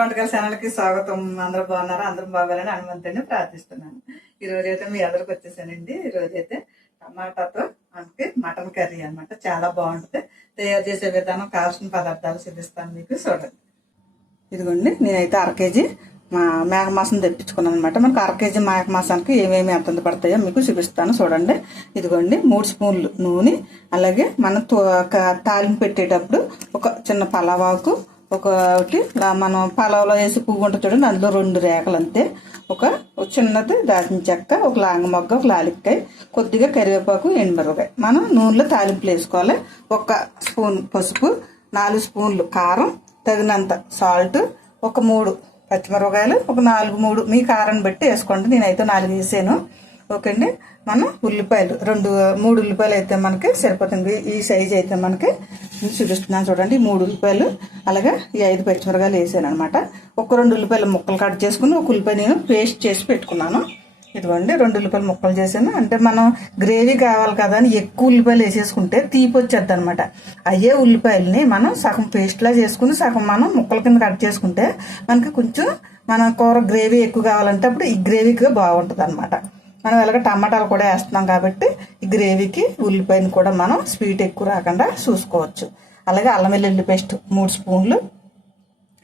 వంటకాల ఛానల్కి స్వాగతం. అందరూ బాగున్నారా? అందరూ బాగాలని హనుమంతుడిని ప్రార్థిస్తున్నాను. ఈ రోజైతే మీ అందరికి వచ్చేసానండి. ఈ రోజైతే టమాటాతో మనకి మటన్ కర్రీ అనమాట. చాలా బాగుంటుంది. తయారు చేసే విధానం, కావాల్సిన పదార్థాలు చూపిస్తాను మీకు, చూడండి. ఇదిగోండి, నేనైతే 1/2 కేజీ మేక మాసం తెప్పించుకున్నాను అనమాట. మనకు 1/2 కేజీ మేక మాసానికి ఏమేమి ఎంత పడతాయో మీకు చూపిస్తాను, చూడండి. ఇదిగోండి, 3 స్పూన్లు నూనె, అలాగే మనం తాలింపు పెట్టేటప్పుడు ఒక చిన్న పలావాకు, ఒకటి మనం పలావ్లో వేసి పువ్వు ఉంటుంది చూడండి, అందులో 2 రేఖలు అంతే, ఒక చిన్నది దాల్చిన చెక్క, ఒక లాంగ మొగ్గ, ఒక లాలిక్కాయ, కొద్దిగా కరివేపాకు, ఎండుమిరపకాయ. మనం నూనెలో తాలింపులు వేసుకోవాలి. 1 స్పూన్ పసుపు, 4 స్పూన్లు కారం, తగినంత సాల్ట్, ఒక 3 పచ్చిమిరపకాయలు, ఒక 4-3 మీ కారం బట్టి వేసుకోండి. నేనైతే 4 వేసాను. ఓకే అండి. మనం ఉల్లిపాయలు 3 ఉల్లిపాయలు అయితే మనకి సరిపోతుంది. ఈ సైజు అయితే మనకి చూపిస్తున్నాను, చూడండి. 3 ఉల్లిపాయలు, అలాగే ఈ 5 పచ్చిమిరపకాయలు వేసాను అనమాట. ఒక 2 ఉల్లిపాయలు ముక్కలు కట్ చేసుకుని, ఒక ఉల్లిపాయ నేను పేస్ట్ చేసి పెట్టుకున్నాను. ఇదిగోండి, 2 ఉల్లిపాయలు ముక్కలు చేసాను. అంటే మనం గ్రేవీ కావాలి కదా అని ఎక్కువ ఉల్లిపాయలు వేసేసుకుంటే తీపి వచ్చేద్ది అనమాట. అయ్యే ఉల్లిపాయలని మనం సగం పేస్ట్లా చేసుకుని సగం మనం ముక్కల కింద కట్ చేసుకుంటే మనకి కొంచెం మన కూర గ్రేవీ ఎక్కువ కావాలంటే అప్పుడు ఈ గ్రేవీకి బాగుంటుంది అనమాట. మనం ఎలాగ టమాటాలు కూడా వేస్తున్నాం కాబట్టి ఈ గ్రేవీకి ఉల్లిపాయని కూడా మనం స్వీట్ ఎక్కువ రాకుండా చూసుకోవచ్చు. అలాగే అల్లం వెల్లుల్లి పేస్ట్ 3 స్పూన్లు,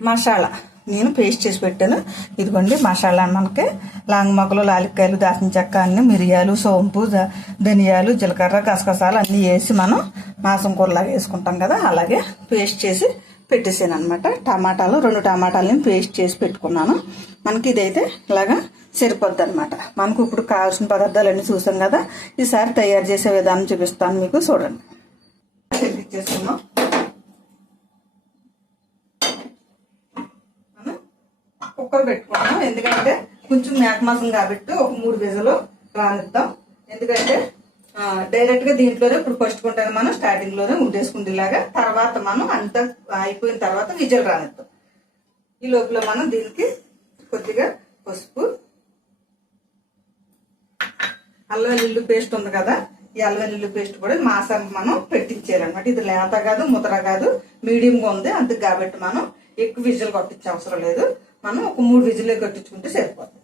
మసాలా నేను పేస్ట్ చేసి పెట్టాను. ఇదిగోండి మసాలా, మనకి లాంగ్ మొగ్గలు, లాలిక్కాయలు, దాల్చిన చెక్క, అన్ని మిరియాలు, సోంపు, ధనియాలు, జీలకర్ర, గసగసాలు అన్నీ వేసి మనం మాంసం కూరలాగా వేసుకుంటాం కదా, అలాగే పేస్ట్ చేసి పెట్టేసాను అనమాట. టమాటాలు 2 టమాటాలని పేస్ట్ చేసి పెట్టుకున్నాను. మనకి ఇదైతే ఇలాగా సరిపోద్ది అనమాట. మనకు ఇప్పుడు కావాల్సిన పదార్థాలు అన్నీ చూసాం కదా. ఈసారి తయారు చేసే విధానం చూపిస్తాను మీకు, చూడండి. చేసుకున్నాం, కుక్కర్ పెట్టుకున్నాం. ఎందుకంటే కొంచెం మేక మాసం కాబట్టి ఒక 3 విజలు రానిద్దాం. ఎందుకంటే డైరెక్ట్ గా దీంట్లోనే ఇప్పుడు ఫస్ట్ కొంటాను మనం స్టార్టింగ్ లోనే ఉండేసుకుంటేలాగా, తర్వాత మనం అంతా అయిపోయిన తర్వాత విజలు రానిద్దాం. ఈ లోపల మనం దీనికి కొద్దిగా పసుపు, అల్లం వెల్లుల్లి పేస్ట్ ఉంది కదా, ఈ అల్లం వెల్లుల్లి పేస్ట్ కూడా మాసానికి మనం పెట్టించేయాలన్నమాట. ఇది లేత కాదు, ముతర కాదు, మీడియంగా ఉంది. అందుకు కాబట్టి మనం ఎక్కువ విజిల్ కొట్టించే అవసరం లేదు. మనం ఒక 3 విజిలే కొట్టించుకుంటే సరిపోతుంది.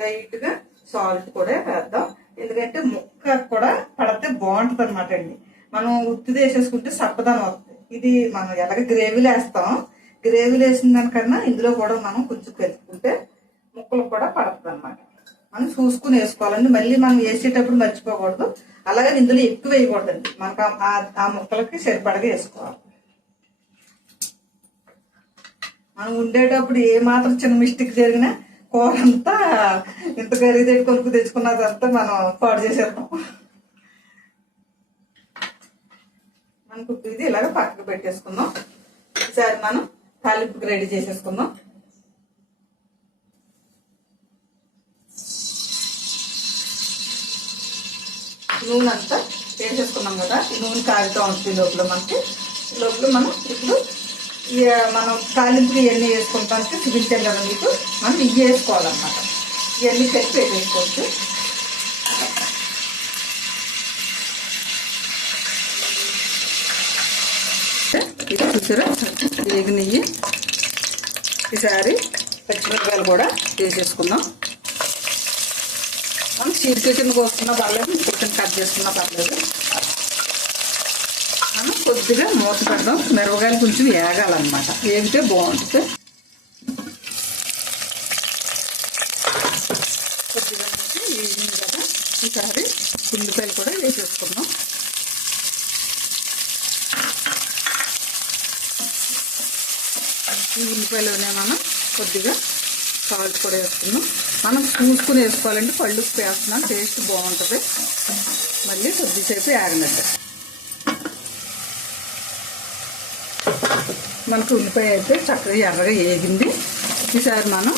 లైట్ గా సాల్ట్ కూడా వేద్దాం. ఎందుకంటే ముక్క కూడా పడితే బాగుంటుంది అనమాట అండి. మనం ఉత్తిది వేసేసుకుంటే సప్పదనం వస్తుంది. ఇది మనం ఎలాగ గ్రేవీలు వేస్తాం, గ్రేవీలు వేసిన దానికన్నా ఇందులో కూడా మనం కొంచెం కలుపుకుంటే ముక్కలు కూడా పడుతుంది అనమాట. మనం చూసుకుని వేసుకోవాలండి. మళ్ళీ మనం వేసేటప్పుడు మర్చిపోకూడదు. అలాగే ఇందులో ఎక్కువ వేయకూడదండి. మనకు ఆ ముక్కలకి సరిపడగా వేసుకోవాలి. మనం ఉండేటప్పుడు ఏ మాత్రం చిన్న మిస్టేక్ జరిగినా కూర అంతా ఇంత ఖరీదు కొనుక్కు తెచ్చుకున్నదంతా మనం పాడు చేసేస్తాం. మనకు ఇది ఇలాగ పక్కకు పెట్టేసుకుందాం. ఈసారి మనం తాలింపుకి రెడీ చేసేసుకుందాం. నూనె అంతా వేసేసుకున్నాం కదా, ఈ నూనె కాగుతూ ఉంటుంది. లోపల మనం ఇప్పుడు మనం తాలింపుకి ఇవన్నీ వేసుకుంటానికి చూపించాం కదా మీకు, మనం ఇవి వేసుకోవాలన్నమాట. ఇవన్నీ కలిపి వేసేసుకోవచ్చు. ఇది చూసారా, వేగి నెయ్యి. ఈసారి పచ్చిమిరపకాయలు కూడా వేసేసుకుందాం. మనం చీరిక కింద కోసుకున్నా పర్లేదు, చికెన్ కట్ చేసుకున్నా పర్లేదు. మనం కొద్దిగా మూత పెడదాం. మిరపకాయలు కొంచెం వేగాలన్నమాట, వేగితే బాగుంటుంది. కొద్దిగా వేగింది కదా, ఈసారి ఉల్లిపాయలు కూడా వేసేసుకుందాం. ఈ ఉల్లిపాయలోనే మనం కొద్దిగా సాల్ట్ కూడా వేసుకుందాం. మనం చూసుకుని వేసుకోవాలంటే పళ్ళు ఉప్పు వేస్తున్నాం, టేస్ట్ బాగుంటుంది. మళ్ళీ కొద్దిసేపు వేగనిద్దాం. మనకు ఉల్లిపాయ అయితే చక్కగా ఎర్రగా వేగింది. ఈసారి మనం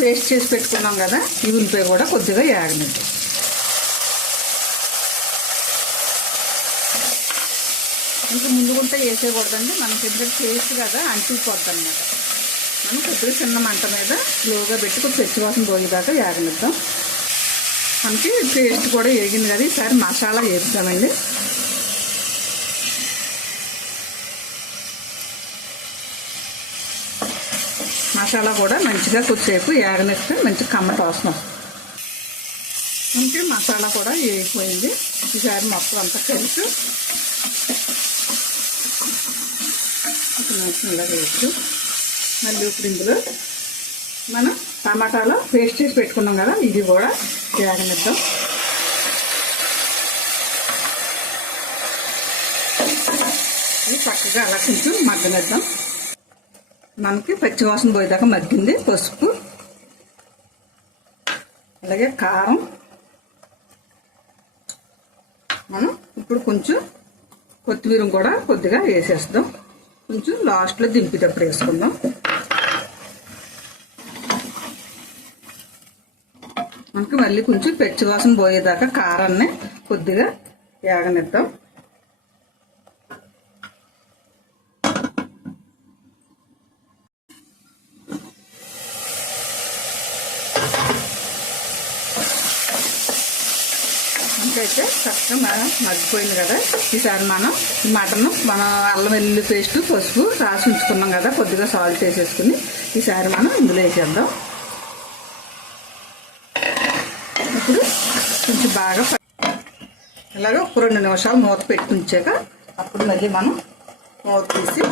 పేస్ట్ చేసి పెట్టుకున్నాం కదా, ఈ ఉల్లిపాయ కూడా కొద్దిగా వేగనిద్దాం. ఇంకా ముందుకుంటే వేసేయకూడదండి, మనకి ఎందుకంటే టేస్ట్ కదా అంటుకుపోద్ది అన్నమాట. మనం కొద్దిగా చిన్న మంట మీద స్లోగా పెట్టి కొంచెం పచ్చివాసన పోయేదాకా వేగనిద్దాం. మనకి పేస్ట్ కూడా వేగింది కదా, ఈసారి మసాలా వేస్తామండి. మసాలా కూడా మంచిగా కొద్దిసేపు ఏగనిస్తే మంచి కమ్మటి వాసన వస్తుంది. మనకి మసాలా కూడా వేగిపోయింది. ఈసారి మొత్తం అంతా కలిసి ఒక నిమిషం ఇలా వేయచ్చు. మళ్ళీ ఇప్పుడు ఇందులో మనం టమాటాలో పేస్ట్ చేసి పెట్టుకున్నాం కదా, ఇది కూడా వేగనిద్దాం. ఇది చక్కగా అలా కొంచెం మగ్గనిద్దాం. మనకి పచ్చివాసన పోయేదాకా మగ్గింది. పసుపు, అలాగే కారం. మనం ఇప్పుడు కొంచెం కొత్తిమీర కూడా కొద్దిగా వేసేస్తాం. కొంచెం లాస్ట్లో దింపేటప్పుడు వేసుకుందాం. మనకి మళ్ళీ కొంచెం పచ్చివాసన పోయేదాకా కారాన్ని కొద్దిగా వేగనిద్దాం. ఇంకైతే చక్కగా మగ్గిపోయింది కదా, ఈసారి మనం మన అల్లం వెల్లుల్లి పేస్ట్, పసుపు రాసి ఉంచుకున్నాం కదా, కొద్దిగా సాల్ట్ వేసేసుకుని ఈసారి మనం ఇందులో వేసేద్దాం. ఇప్పుడు కొంచెం బాగా ఇలాగ ఒక 2 నిమిషాలు మూత పెట్టి ఉంచాక అప్పుడు మళ్ళీ మనం మూత తీసి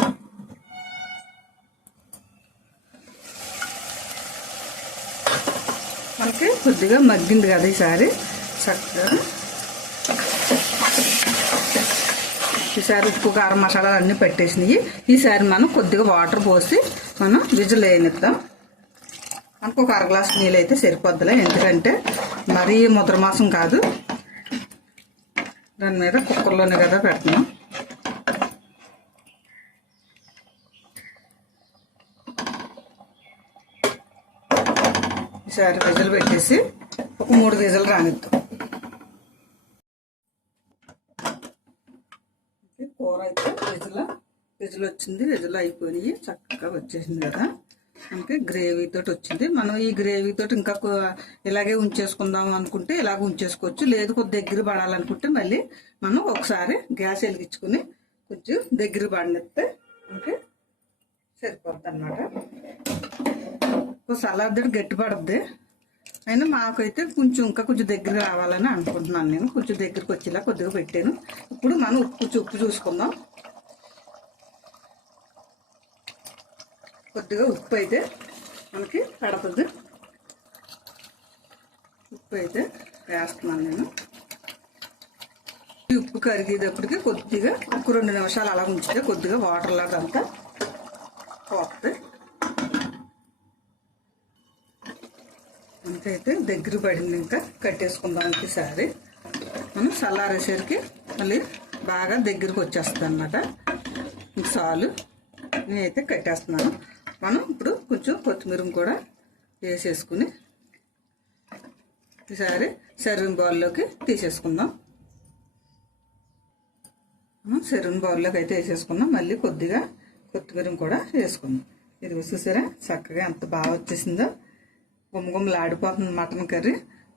మనకి కొద్దిగా మగ్గింది కదా, ఈసారి చక్కగా ఈసారి ఉప్పు కారం మసాలాలు అన్నీ పెట్టేసినాయి. ఈసారి మనం కొద్దిగా వాటర్ పోసి మనం విజిల్ వేయనిద్దాం. మనకు ఒక 1 గ్లాసు నీళ్ళు అయితే సరిపోద్దిలే, ఎందుకంటే మరీ ముద్ర మాసం కాదు. దాని మీద కుక్కర్లోనే కదా పెడుతున్నాం. ఈసారి విజిల్ పెట్టేసి ఒక 3 విజిల్ రానిద్దాం. కూర అయితే విజిల్ వచ్చింది. విజిల్ అయిపోయి చక్కగా వచ్చేసింది కదా, మనకి గ్రేవీతో వచ్చింది. మనం ఈ గ్రేవీతో ఇంకా ఇలాగే ఉంచేసుకుందాం అనుకుంటే ఇలాగ ఉంచేసుకోవచ్చు. లేదు కొద్ది దగ్గర పడాలనుకుంటే మళ్ళీ మనం ఒకసారి గ్యాస్ వెలిగించుకుని కొంచెం దగ్గర పడినిస్తే మనకి సరిపోద్ది అన్నమాట. సలాడ్ గట్టి పడుద్ది, అయినా మాకైతే ఇంకా కొంచెం దగ్గర రావాలని అనుకుంటున్నాను. నేను కొంచెం దగ్గరికి వచ్చేలా కొద్దిగా పెట్టాను. ఇప్పుడు మనం ఉప్పు చూసుకుందాం. కొద్దిగా ఉప్పు అయితే మనకి పడుతుంది. ఉప్పు అయితే వేస్తున్నాను నేను. ఈ ఉప్పు కరిగేటప్పటికి కొద్దిగా ఒక 2 నిమిషాలు అలా ఉంచితే కొద్దిగా వాటర్ లాగా అంతా పోతుంది. అంతైతే దగ్గర పడింది. ఇంకా కట్టేసుకుందాం. ఈసారి మనం చల్లారేసరికి మళ్ళీ బాగా దగ్గరికి వచ్చేస్తుంది అన్నమాట. చాలు, నేనైతే కట్టేస్తున్నాను. మనం ఇప్పుడు కొంచెం కొత్తిమీర కూడా వేసేసుకుని ఈసారి సర్వింగ్ బౌల్లోకి తీసేసుకుందాం. సర్వింగ్ బౌల్లోకి అయితే వేసేసుకున్నాం. మళ్ళీ కొద్దిగా కొత్తిమీర కూడా వేసుకుందాం. ఇది చూసారా చక్కగా ఎంత బాగా వచ్చేసిందో, గుమ్మగుమ్మలాడిపోతుంది మటన్ కర్రీ.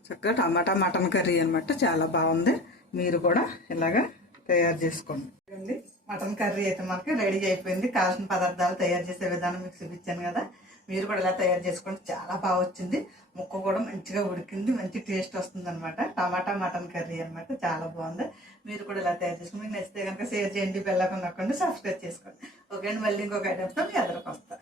చక్కగా టమాటా మటన్ కర్రీ అనమాట, చాలా బాగుంది. మీరు కూడా ఇలాగా తయారు చేసుకోండి. మటన్ కర్రీ అయితే మనకి రెడీ అయిపోయింది. కావాల్సిన పదార్థాలు తయారు చేసే విధానం మీకు చూపించాను కదా, మీరు కూడా ఇలా తయారు చేసుకోండి. చాలా బాగా వచ్చింది. ముక్క కూడా మంచిగా ఉడికింది, మంచి టేస్ట్ వస్తుంది అనమాట. టమాటా మటన్ కర్రీ అనమాట, చాలా బాగుంది. మీరు కూడా ఇలా తయారు చేసుకోండి. మీకు నచ్చితే కనుక షేర్ చేయండి, బెల్ ఐకాన్ నొక్కండి, సబ్స్క్రైబ్ చేసుకోండి. ఓకే అండి, మళ్ళీ ఇంకొక ఐటమ్స్తో మీ ఎదురుకు వస్తా.